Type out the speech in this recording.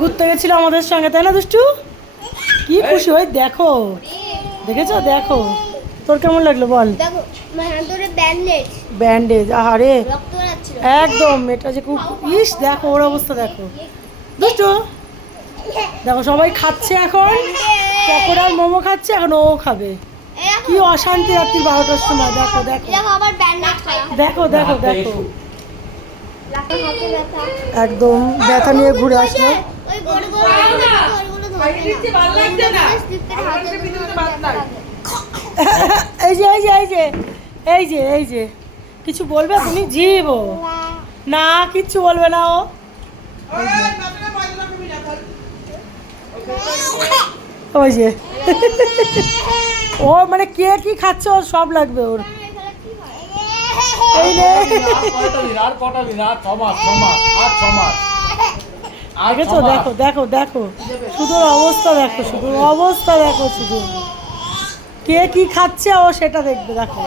ঘুরতে গেছিল আমাদের সঙ্গে, তাই না দুষ্টু? কি খুশি হয়ে দেখো, দেখেছো? দেখো তোর কেমন লাগলো বল? দেখো ধরে ব্যান্ডেজ ব্যান্ডেজ, আহারে রক্ত বেরাচ্ছিল একদম। এটা যে খুব ইস, দেখো ওর অবস্থা দেখো দুষ্টু। দেখো সবাই খাচ্ছে এখন, পকোড়ার মোমো খাচ্ছে, এখন ও খাবে। কি অশান্তি রাত্রি 12টার সময়। দেখো দেখো দেখো আবার ব্যান্ডেজ করা দেখো দেখো দেখো হাতে ব্যথা একদম ব্যথা নিয়ে ঘুরে আসলো। ওই বড় বড় ওইগুলো ধরবে না এই যে এই যে এই যে এই যে এই যে কিছু বলবে তুমি? জীব ও না, কিচ্ছু বলবে না ও। ওই যে ও মানে কে কি খাচ্ছে ওর সব লাগবে ওর। এই নে দেখেছো? দেখো দেখো দেখো শুধু ওর অবস্থা দেখো, শুধু ওর অবস্থা দেখো, শুধু কে কি খাচ্ছে ও সেটা দেখবে। দেখো